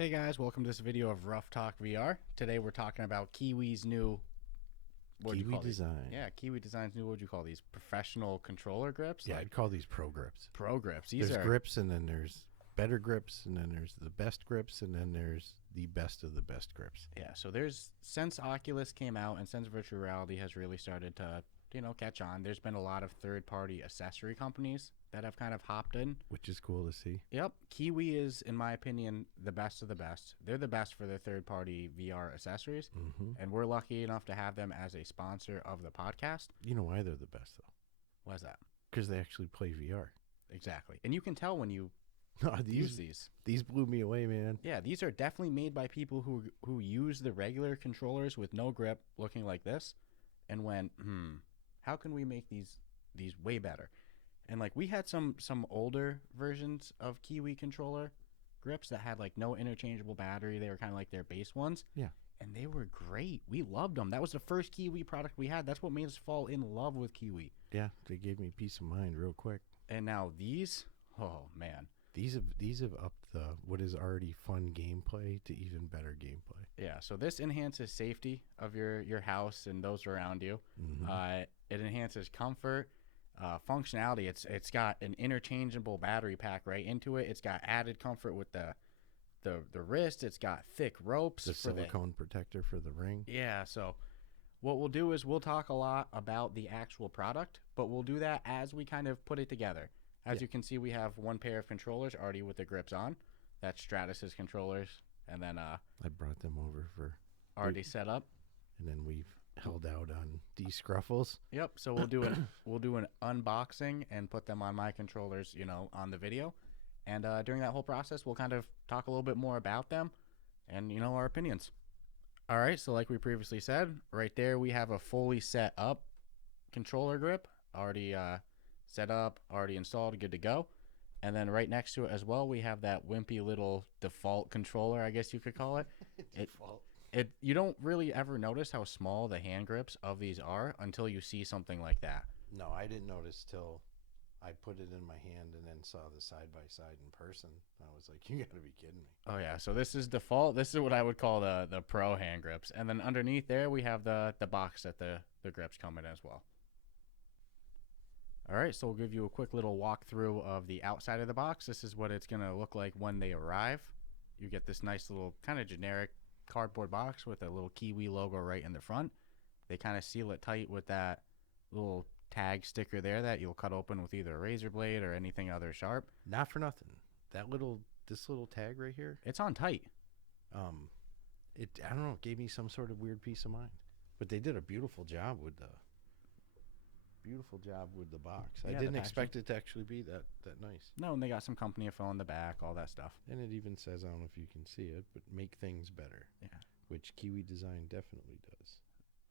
Hey guys, welcome to this video of Ruff Talk VR. Today we're talking about Kiwi's new Kiwi design. Yeah, Kiwi Design's new, what would you call these? Professional controller grips? Yeah, I'd call these pro grips. Pro grips. There's grips, and then there's better grips, and then there's the best grips, and then there's the best of the best grips. Yeah, so since Oculus came out and since virtual reality has really started to, catch on, there's been a lot of third-party accessory companies that have kind of hopped in. Which is cool to see. Yep. Kiwi is, in my opinion, the best of the best. They're the best for their third-party VR accessories, and we're lucky enough to have them as a sponsor of the podcast. You know why they're the best, though? Why is that? Because they actually play VR. Exactly. And you can tell when you use these. These blew me away, man. Yeah, these are definitely made by people who use the regular controllers with no grip looking like this and went, how can we make these way better? And like we had some older versions of Kiwi controller grips that had like no interchangeable battery. They were kind of like their base ones. Yeah. And they were great. We loved them. That was the first Kiwi product we had. That's what made us fall in love with Kiwi. Yeah, they gave me peace of mind real quick. And now these, oh man. These have upped the what is already fun gameplay to even better gameplay. Yeah, so this enhances safety of your house and those around you. It enhances comfort. Functionality, it's got an interchangeable battery pack right into it. It's got added comfort with the wrist. It's got thick ropes. The silicone protector for the ring. Yeah, so what we'll do is we'll talk a lot about the actual product, but we'll do that as we kind of put it together. As you can see, we have one pair of controllers already with the grips on. That's Stratus's controllers. And then I brought them over for already set up. And then we've held out on these scruffles. Yep. So we'll do an unboxing and put them on my controllers, on the video. And during that whole process, we'll kind of talk a little bit more about them and our opinions. All right. So like we previously said, right there we have a fully set up controller grip already set up, already installed, good to go. And then right next to it as well, we have that wimpy little default controller, I guess you could call it. Default. You don't really ever notice how small the hand grips of these are until you see something like that. No, I didn't notice till I put it in my hand and then saw the side-by-side in person. I was like, you gotta be kidding me. Oh yeah, so this is default. This is what I would call the pro hand grips. And then underneath there, we have the box that the grips come in as well. All right, so we'll give you a quick little walkthrough of the outside of the box. This is what it's going to look like when they arrive. You get this nice little kind of generic cardboard box with a little Kiwi logo right in the front. They kind of seal it tight with that little tag sticker there that you'll cut open with either a razor blade or anything other sharp. Not for nothing. This little tag right here. It's on tight. I don't know, it gave me some sort of weird peace of mind. But they did a beautiful job with the box. Yeah, I didn't expect it to actually be that nice. No, and they got some company info on the back, all that stuff. And it even says, I don't know if you can see it, but make things better. Yeah. Which Kiwi Design definitely does.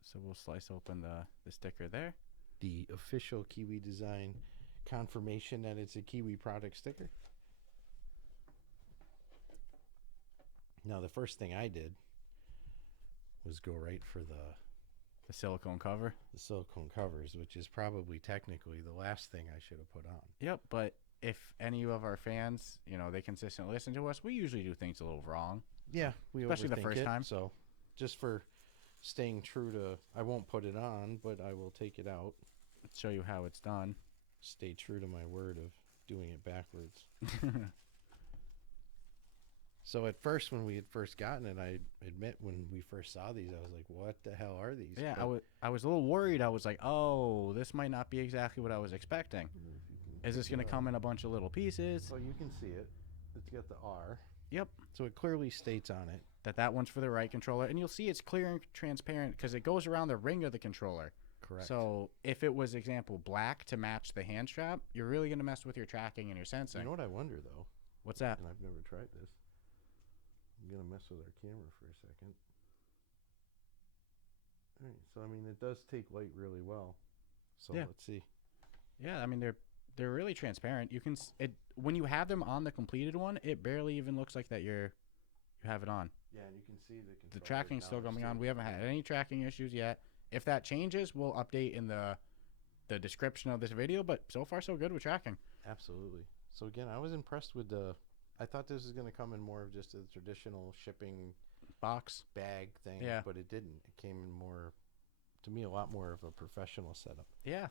So we'll slice open the sticker there. The official Kiwi Design confirmation that it's a Kiwi product sticker. Now, the first thing I did was go right for the silicone cover. The silicone covers, which is probably technically the last thing I should have put on. Yep, but if any of our fans, they consistently listen to us, we usually do things a little wrong. Yeah, we especially the first time. So just for staying true to, I won't put it on, but I will take it out. Let's show you how it's done. Stay true to my word of doing it backwards. So at first, when we had first gotten it, I admit when we first saw these, I was like, what the hell are these? Yeah, I was a little worried. I was like, oh, this might not be exactly what I was expecting. Is this going to come in a bunch of little pieces? Well, you can see it. It's got the R. Yep. So it clearly states on it that one's for the right controller. And you'll see it's clear and transparent because it goes around the ring of the controller. Correct. So if it was, example, black to match the hand strap, you're really going to mess with your tracking and your sensing. You know what I wonder, though? What's that? And I've never tried this. I'm going to mess with our camera for a second. All right, so, I mean, it does take light really well. So yeah. Let's see. Yeah, I mean, they're really transparent. You can when you have them on the completed one, it barely even looks like that you have it on. Yeah, and you can see the tracking's still going on. We haven't had any tracking issues yet. If that changes, we'll update in the description of this video, but so far so good with tracking. Absolutely. So again, I was impressed with I thought this was going to come in more of just a traditional shipping box bag thing, Yeah. but it didn't. It came in more, to me, a lot more of a professional setup. Yeah.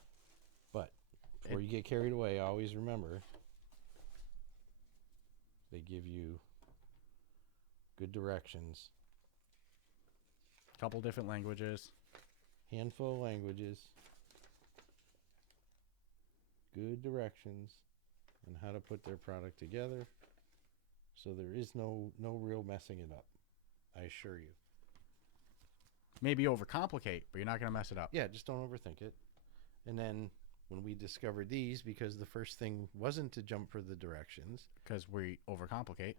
But before you get carried away, always remember they give you good directions, Couple different languages. handful of languages, good directions on how to put their product together. So there is no real messing it up, I assure you. Maybe overcomplicate, but you're not going to mess it up. Yeah, just don't overthink it. And then when we discovered these, because the first thing wasn't to jump for the directions, Because we overcomplicate.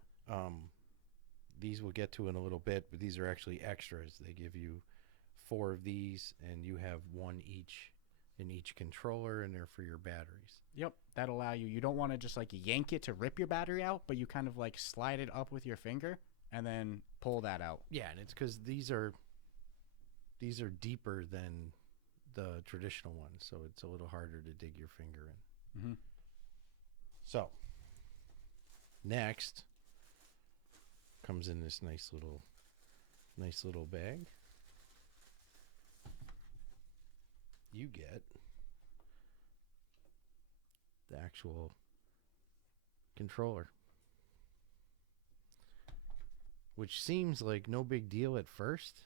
these we'll get to in a little bit, but these are actually extras. They give you 4 of these, and you have 1 each in each controller, and they're for your batteries. Yep. That allow you. You don't want to just like yank it to rip your battery out, but you kind of like slide it up with your finger and then pull that out. Yeah, and it's because these are deeper than the traditional ones, so it's a little harder to dig your finger in. Mm-hmm. So next comes in this nice little bag. You get the actual controller, which seems like no big deal at first.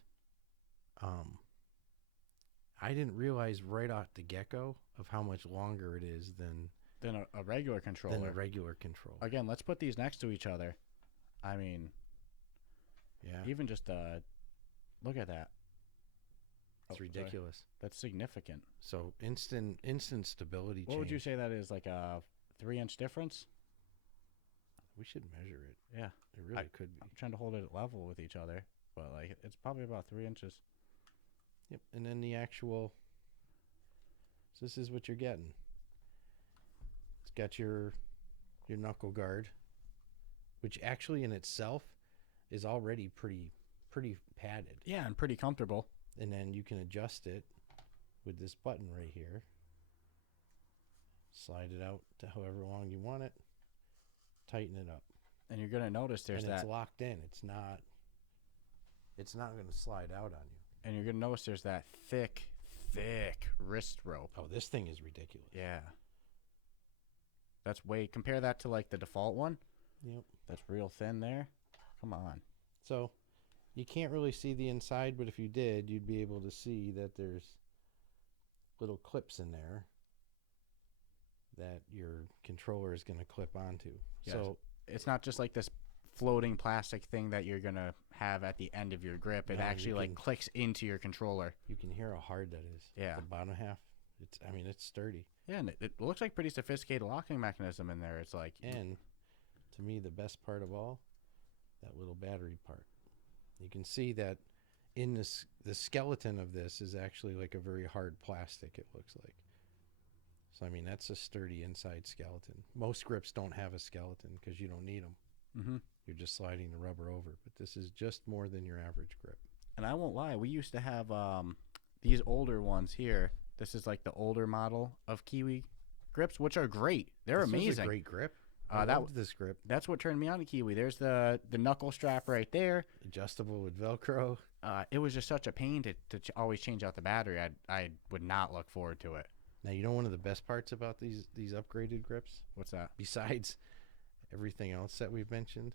I didn't realize right off the get-go of how much longer it is than a regular controller. controller. Again, let's put these next to each other. I mean, Yeah, even just look at that. it's sorry. ridiculous. That's significant. So instant stability change. What would you say that is, like a 3-inch difference? We should measure it. Yeah. It really could be. I'm trying to hold it level with each other, but like it's probably about 3 inches. Yep. And then the actual. So this is what you're getting. It's got your knuckle guard, which actually in itself is already pretty padded. Yeah, and pretty comfortable. And then you can adjust it with this button right here. Slide it out to however long you want it. Tighten it up. And you're gonna notice there's and that. It's locked in. It's not going to slide out on you. And you're gonna notice there's that thick wrist rope. Oh, this thing is ridiculous. Yeah. That's compare that to like the default one. Yep. That's real thin there. Come on. So you can't really see the inside, but if you did, you'd be able to see that there's little clips in there that your controller is going to clip onto. Yes. So it's not just like this floating plastic thing that you're going to have at the end of your grip. It No, actually like clicks into your controller. you can hear how hard that is. Yeah. The bottom half, it's sturdy. Yeah, and it looks like pretty sophisticated locking mechanism in there. It's like, And to me, the best part of all, that little battery part. You can see that in the skeleton of this is actually like a very hard plastic, it looks like. So, I mean, that's a sturdy inside skeleton. Most grips don't have a skeleton because you don't need them. mm-hmm. You're just sliding the rubber over. But this is just more than your average grip. And I won't lie, we used to have these older ones here. This is like the older model of Kiwi grips, which are great. They're This was amazing. a great grip. I loved this grip. That's what turned me on to Kiwi. There's the knuckle strap right there. Adjustable with Velcro. It was just such a pain to always change out the battery. I would not look forward to it. Now, you know one of the best parts about these upgraded grips? What's that? Besides everything else that we've mentioned,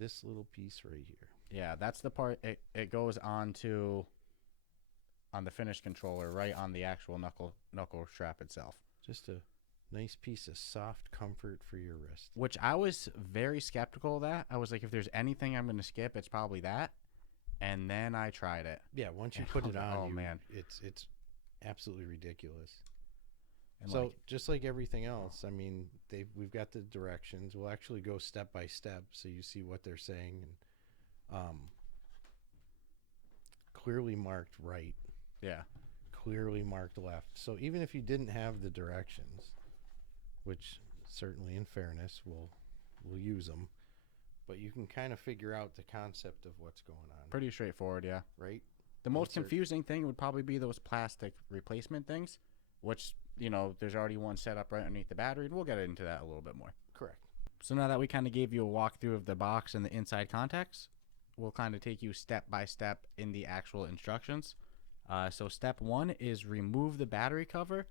this little piece right here. Yeah, that's the part. It goes on the finished controller, right on the actual knuckle strap itself. Just a nice piece of soft comfort for your wrist. Which I was very skeptical of that. I was like, if there's anything I'm going to skip, it's probably that. And then I tried it. Yeah, once you put it on, man, it's absolutely ridiculous. And So just like everything else, I mean, we've got the directions. We'll actually go step by step so you see what they're saying, and clearly marked right, yeah, clearly marked left. So even if you didn't have the directions, which certainly in fairness we'll use them, but you can kind of figure out the concept of what's going on. pretty straightforward. Yeah. Right? The most Insert- confusing thing would probably be those plastic replacement things, which, there's already one set up right underneath the battery, and we'll get into that a little bit more. Correct. So now that we kind of gave you a walkthrough of the box and the inside contacts, we'll kind of take you step by step in the actual instructions. So step 1 is remove the battery cover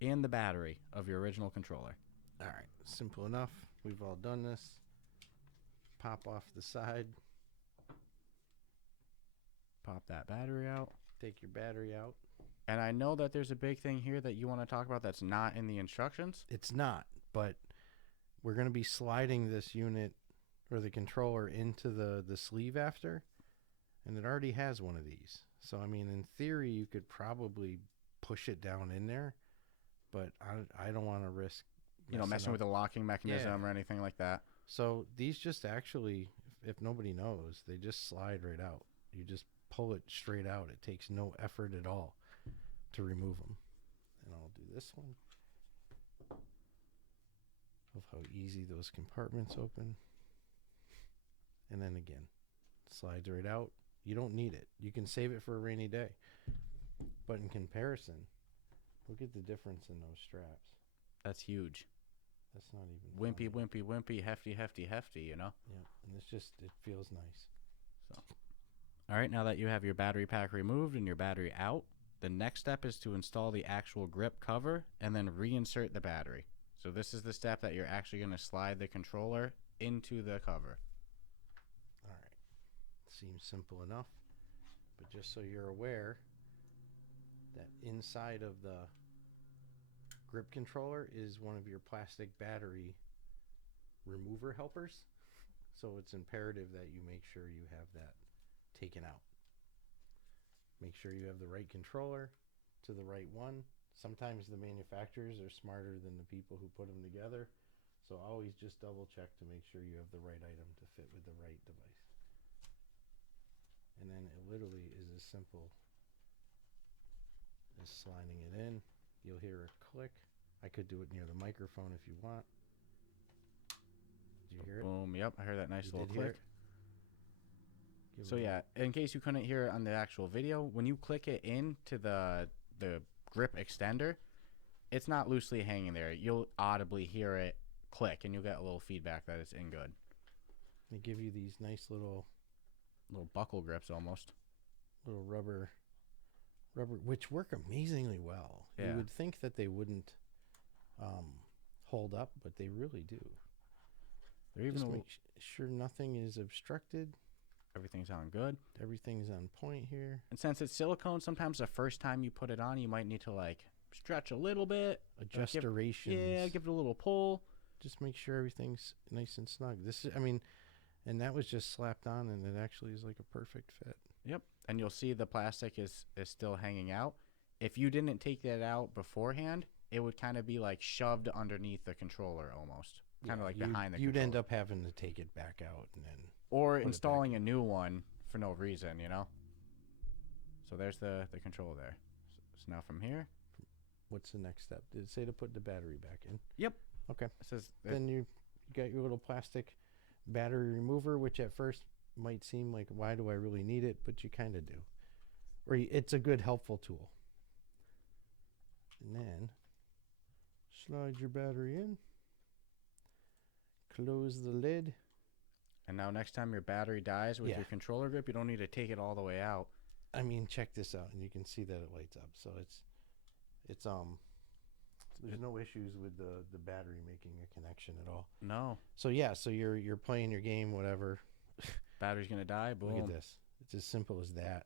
and the battery of your original controller. All right, simple enough. We've all done this. Pop off the side. Pop that battery out. Take your battery out. And I know that there's a big thing here that you want to talk about that's not in the instructions. It's not, but we're going to be sliding this unit or the controller into the sleeve after, and it already has one of these. So, I mean, in theory, you could probably push it down in there, but I don't want to risk messing with the locking mechanism or anything like that. So these just actually, if nobody knows, they just slide right out. You just pull it straight out. It takes no effort at all to remove them. And I'll do this one. Of how easy those compartments open. And then again, slides right out. You don't need it. You can save it for a rainy day. But in comparison, look at the difference in those straps. That's huge. That's not even wimpy, wimpy, wimpy, hefty, hefty, hefty, you know? Yeah, and it's just, it feels nice. So, all right, now that you have your battery pack removed and your battery out, the next step is to install the actual grip cover and then reinsert the battery. So this is the step that you're actually going to slide the controller into the cover. All right. Seems simple enough. But just so you're aware that inside of the grip controller is one of your plastic battery remover helpers. So it's imperative that you make sure you have that taken out. Make sure you have the right controller to the right one. Sometimes the manufacturers are smarter than the people who put them together. So always just double check to make sure you have the right item to fit with the right device. And then it literally is as simple as sliding it in. You'll hear a click. I could do it near the microphone if you want. Did you hear it? Boom. Yep, I heard that nice You little did hear click. it? So yeah, in case you couldn't hear it on the actual video, when you click it into the grip extender, it's not loosely hanging there. You'll audibly hear it click, and you'll get a little feedback that it's in good. They give you these nice little buckle grips almost. Little rubber, which work amazingly well. Yeah. You would think that they wouldn't hold up, but they really do. They're even Just make sure nothing is obstructed. Everything's on good. Everything's on point here. And since it's silicone, sometimes the first time you put it on, you might need to like stretch a little bit, Adjust durations. Yeah, give it a little pull. Just make sure everything's nice and snug. This is, I mean, and that was just slapped on, and it actually is like a perfect fit. Yep. And you'll see the plastic is still hanging out. If you didn't take that out beforehand, it would kind of be like shoved underneath the controller almost. Kind of like behind the You'd controller. end up having to take it back out and then... Or installing a new one for no reason, you know? So there's the controller there. So now from here... What's the next step? Did it say to put the battery back in? Yep. Okay. It says Then you got your little plastic battery remover, which at first might seem like, why do I really need it? But you kind of do. Or it's a good, helpful tool. And then slide your battery in. Close the lid. And now next time your battery dies with your controller grip, you don't need to take it all the way out. I mean, check this out, and you can see that it lights up. So it's there's no issues with the battery making a connection at all. No. So yeah, so you're playing your game, whatever. Battery's gonna die. Boom. Look at this. It's as simple as that.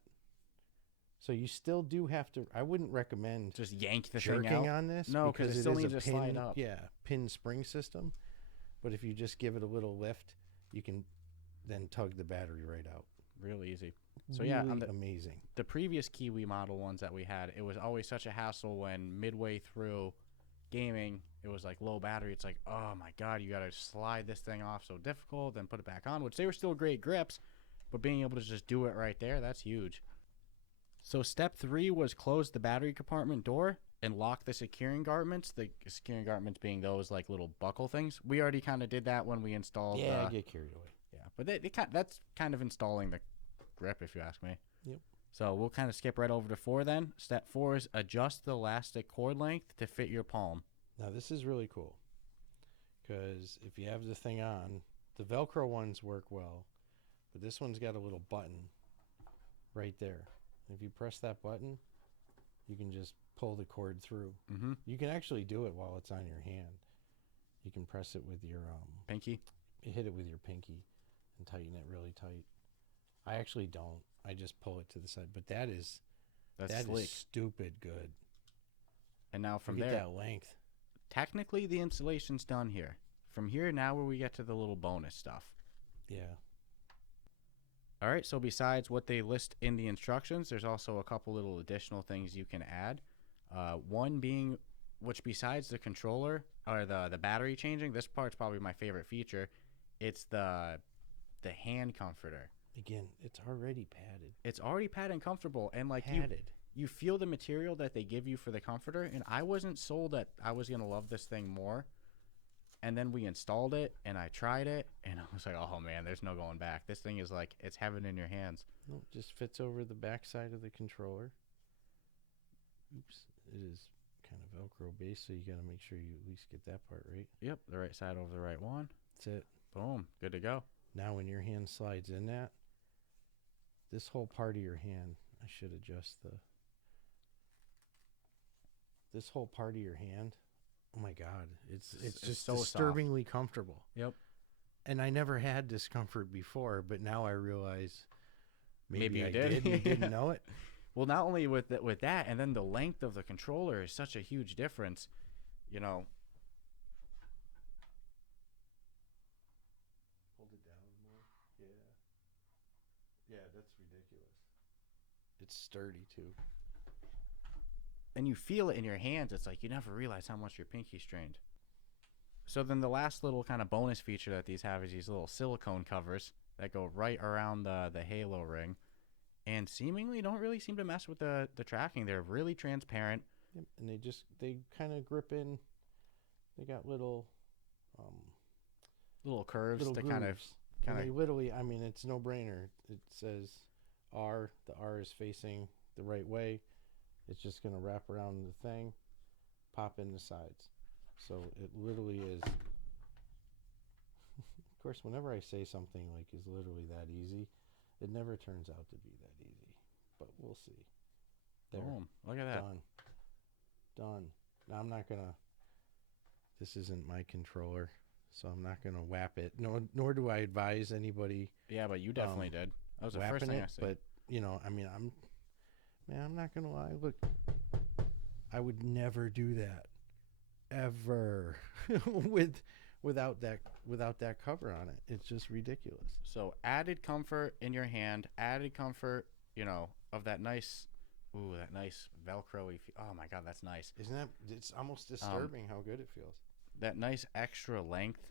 So you still do have to. I wouldn't recommend just yank the jerking thing out on this. No, because it still needs to slide up. Yeah, pin spring system. But if you just give it a little lift, you can then tug the battery right out. Real easy. So really yeah, amazing. The previous Kiwi model ones that we had, it was always such a hassle when midway through gaming, it was like low battery. It's like, oh my god, you gotta slide this thing off, so difficult, then put it back on, which they were still great grips, but being able to just do it right there, that's huge. So step 3 was close the battery compartment door and lock the securing garments. The securing garments being those like little buckle things. We already kind of did that when we installed. Yeah, I get carried away. Yeah, but that's kind of installing the grip, if you ask me. Yep. So we'll kind of skip right over to 4 then. Step 4 is adjust the elastic cord length to fit your palm. Now this is really cool because if you have the thing on, the Velcro ones work well, but this one's got a little button right there. If you press that button, you can just pull the cord through. Mm-hmm. You can actually do it while it's on your hand. You can press it with your Pinky. you hit it with your pinky and tighten it really tight. I actually don't. I just pull it to the side. But that is Sleek. stupid good. And now from Look at there, that length. technically the installation's done here. From here, now where we get to the little bonus stuff. Yeah. All right, so besides what they list in the instructions, there's also a couple little additional things you can add. One being, which besides the controller or the battery changing, this part's probably my favorite feature. It's the hand comforter. Again, it's already padded. It's already padded and comfortable, and like Padded. you feel the material that they give you for the comforter, and I wasn't sold that I was gonna love this thing more. And then we installed it, and I tried it, and I was like, oh man, there's no going back. This thing is like, it's heaven in your hands. No, it just fits over the back side of the controller. Oops. It is kind of Velcro based, so you got to make sure you at least get that part right. Yep, the right side over the right one. That's it. Boom, good to go. Now when your hand slides in that, this whole part of your hand, I should adjust this whole part of your hand, oh my God, it's just so disturbingly comfortable. Yep. And I never had discomfort before, but now I realize Maybe you I did. did and didn't know it. Well, not only with that, and then the length of the controller is such a huge difference, you know. Hold it down more. Yeah. Yeah, that's ridiculous. It's sturdy too. And you feel it in your hands. It's like you never realize how much your pinky strained. So then the last little kind of bonus feature that these have is these little silicone covers that go right around the halo ring, and seemingly don't really seem to mess with the tracking. They're really transparent. Yep. And they kind of grip in. They got little curves little to grooves. kind And they of. literally, I mean, it's no brainer. It says R. The R is facing the right way. It's just going to wrap around the thing, pop in the sides. So it literally is. Of course, whenever I say something like is literally that easy, it never turns out to be that easy. But we'll see. There. Boom! Look at that. Done. Now I'm not going to. This isn't my controller, so I'm not going to whap it. Nor do I advise anybody. Yeah, but you definitely did. That was the first thing I said. But you know, I mean, I'm not gonna lie. Look, I would never do that, ever, without that cover on it. It's just ridiculous. So added comfort in your hand, added comfort, you know, of that nice Velcro-y. Oh my God, that's nice. Isn't that? It's almost disturbing how good it feels. That nice extra length,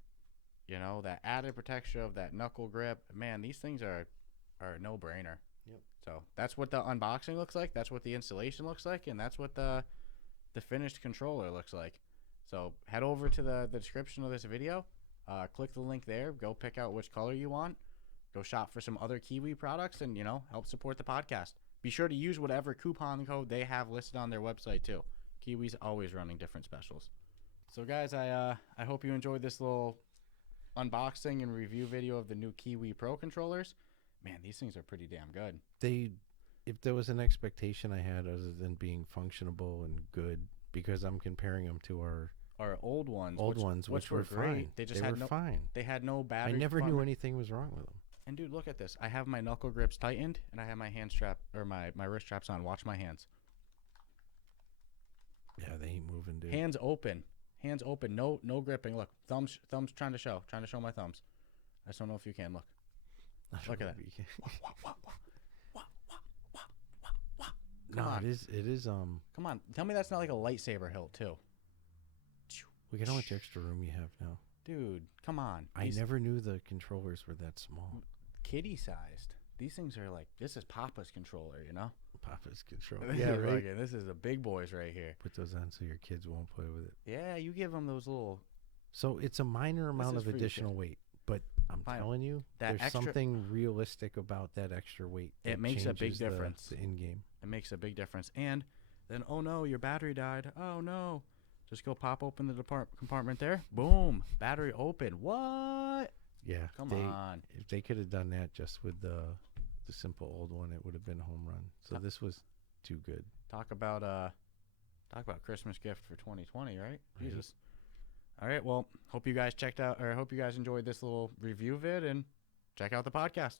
you know, that added protection of that knuckle grip. Man, these things are a no-brainer. Yep. So that's what the unboxing looks like. That's what the installation looks like, and that's what the finished controller looks like. So head over to the description of this video. Click the link there. Go pick out which color you want. Go shop for some other Kiwi products, and help support the podcast. Be sure to use whatever coupon code they have listed on their website too. Kiwi's always running different specials. So guys, I hope you enjoyed this little unboxing and review video of the new Kiwi Pro controllers. Man, these things are pretty damn good. If there was an expectation I had other than being functionable and good, because I'm comparing them to our old ones, which were great. fine. They just were had fine. They had no battery. I never knew compartment. anything was wrong with them. And dude, look at this. I have my knuckle grips tightened, and I have my hand strap or my wrist straps on. Watch my hands. Yeah, they ain't moving, dude. Hands open. No gripping. Look, thumbs trying to show my thumbs. I just don't know if you can. Look. Look at that. No, it is. Come on, tell me that's not like a lightsaber hilt too. Look at how much extra room you have now. Dude, come on. I never knew the controllers were that small. Kitty sized. These things are like, this is Papa's controller, you know? Papa's controller. Yeah, right. This is the big boys right here. Put those on so your kids won't play with it. Yeah, you give them those little. So it's a minor amount of additional weight, but I'm telling you, there's something realistic about that extra weight. It makes a big difference. The in-game. It makes a big difference. And then, oh no, your battery died. Oh no. Just go pop open the compartment there. Boom. Battery open. What? Yeah. Come on. If they could have done that just with the simple old one, it would have been a home run. So this was too good. Talk about Christmas gift for 2020, right? Jesus. All right. Well, hope you guys enjoyed this little review vid, and check out the podcast.